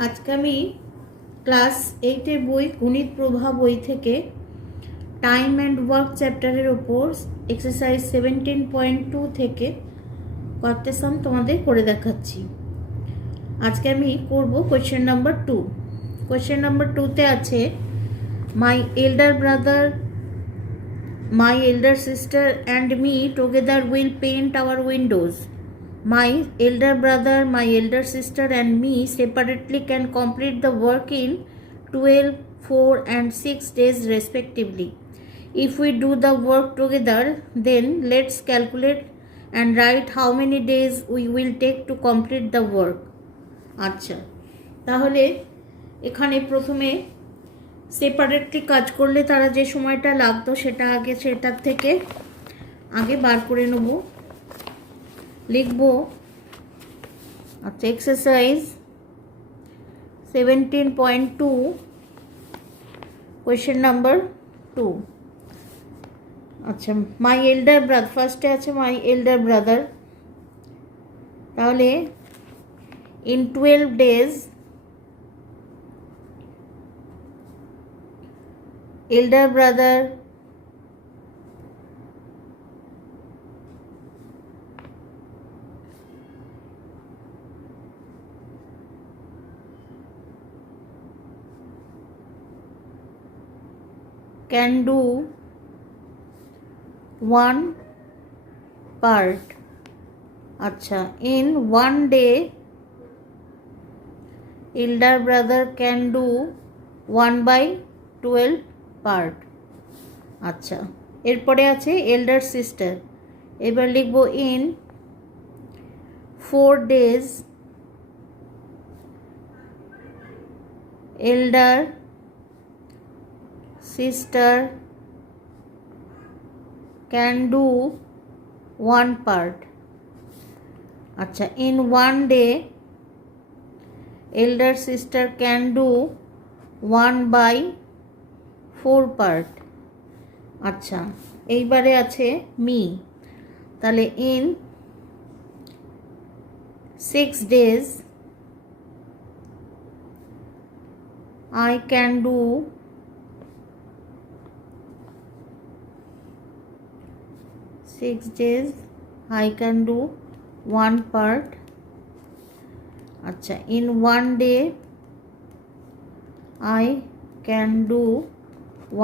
আজকে আমি ক্লাস 8-এর বই গণিত প্রভা বই থেকে টাইম অ্যান্ড ওয়ার্ক চ্যাপ্টারের ওপর এক্সারসাইজ 17.2 থেকে কয়েকটা সাম তোমাদের করে দেখাচ্ছি। আজকে আমি করব কোয়েশ্চেন নাম্বার 2। কোয়েশ্চেন নাম্বার 2-তে আছে my elder brother, my elder sister and me together will paint our windows. My elder brother, my elder sister and me separately can complete the work in 12, 4 and 6 days respectively. If we do the work together, then let's calculate and write how many days we will take to complete the work. আচ্ছা, তাহলে এখানে প্রথমে সেপারেটলি কাজ করলে তারা যে সময়টা লাগতো সেটা সেটার থেকে আগে বার করে নেব, লিখব। আচ্ছা, এক্সারসাইজ 17.2 কোয়েশ্চেন নাম্বার 2। আচ্ছা, মাই এল্ডার ব্রাদার, ফার্স্টে আছে মাই এল্ডার ব্রাদার, তাহলে ইন 12 days elder brother can do one part. আচ্ছা, in one day elder brother can do 1/12 part. আচ্ছা, এরপরে আছে এল্ডার সিস্টার, এবার লিখব in 4 days elder sister can do 1 part. আচ্ছা, in 1 day elder sister can do 1/4 part. আচ্ছা, এইবারে আছে মি, তাহলে in 6 days I can do 6 days I can do 1 part. আচ্ছা, in 1 day I can do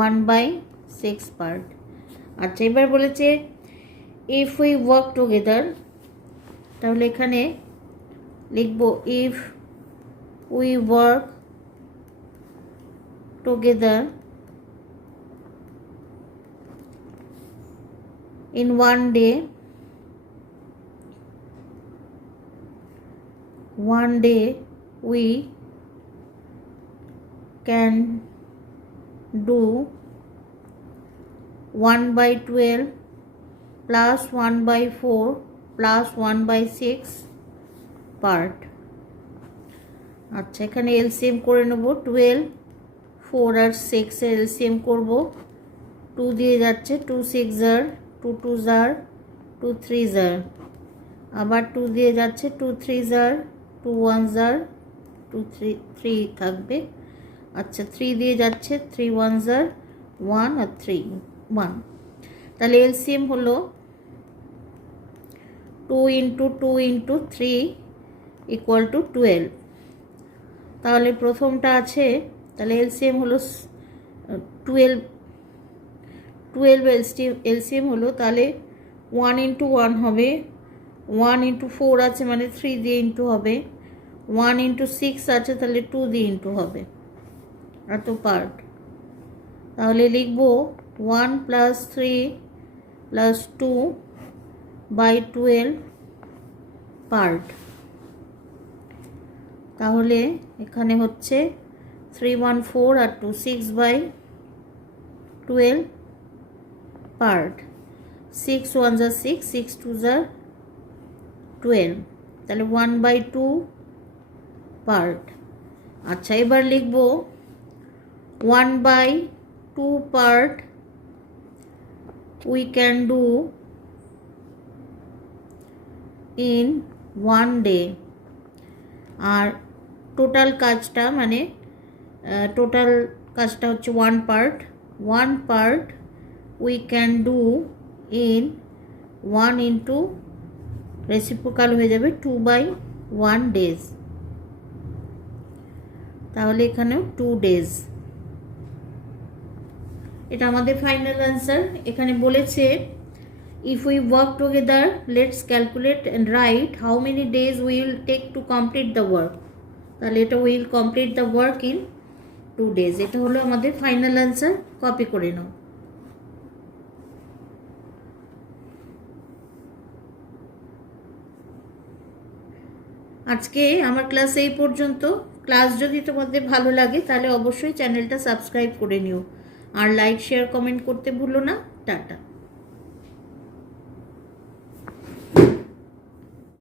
1/6 part. আচ্ছা, এবার বলেছে if we work together, তাহলে এখানে লিখব if we work together in 1 day we can do 1/12 plus 1/4 plus 1/6 পার্ট। আচ্ছা, এখানে এলসিএম করে নেব, 12, 4 আর 6 এর এলসিএম করব, 2 দিয়ে যাচ্ছে, 2 6 জার, 2 2 জার, 2 3 জার, আবার 2 দিয়ে যাচ্ছে, 2 3 জার, 2 1 জার, 2 3 থাকবে। আচ্ছা, 3 দিয়ে যাচ্ছে, 3 1 জার, 1 আর 3 1, তাহলে এলসিএম হলো 2 × 2 × 3 ইকুয়াল টু 12। তাহলে প্রথমটা আছে, তাহলে এলসিএম হলো 12 এলসিএম হলো, তাহলে 1 × 1 হবে, 1 × 4 আছে মানে 3 দিয়ে ইন্টু হবে, 1 × 6 আছে তাহলে 2 দিয়ে ইন্টু হবে, এত পার্ট। তাহলে লিখব 1 + 3 + 2/12 পার্ট। তাহলে এখানে হচ্ছে 3 1 4 আর 2 6/12 পার্ট। 6 1 = 6, 6 2 = 12, তাহলে 1/2 পার্ট। আচ্ছা, এবার লিখব 1/2 part we can do in one day, আর টোটাল কাজটা মানে টোটাল কাজটা হচ্ছে 1 part we can do in 1 into reciprocal হয়ে যাবে 2/1 ডেজ, তাহলে এখানেও 2 ডেজ। এটা আমাদের ফাইনাল অ্যান্সার। এখানে বলেছে if we work together let's calculate and write how many days we will take to complete the work, তাহলে এটা we will complete the work in 2 days। এটা হলো আমাদের ফাইনাল অ্যান্সার, কপি করে নাও। আজকে আমার ক্লাস এই পর্যন্ত। ক্লাস যদি তোমাদের ভালো লাগে তাহলে অবশ্যই চ্যানেলটা সাবস্ক্রাইব করে নিও, আর লাইক শেয়ার কমেন্ট করতে ভুলো না। টাটা।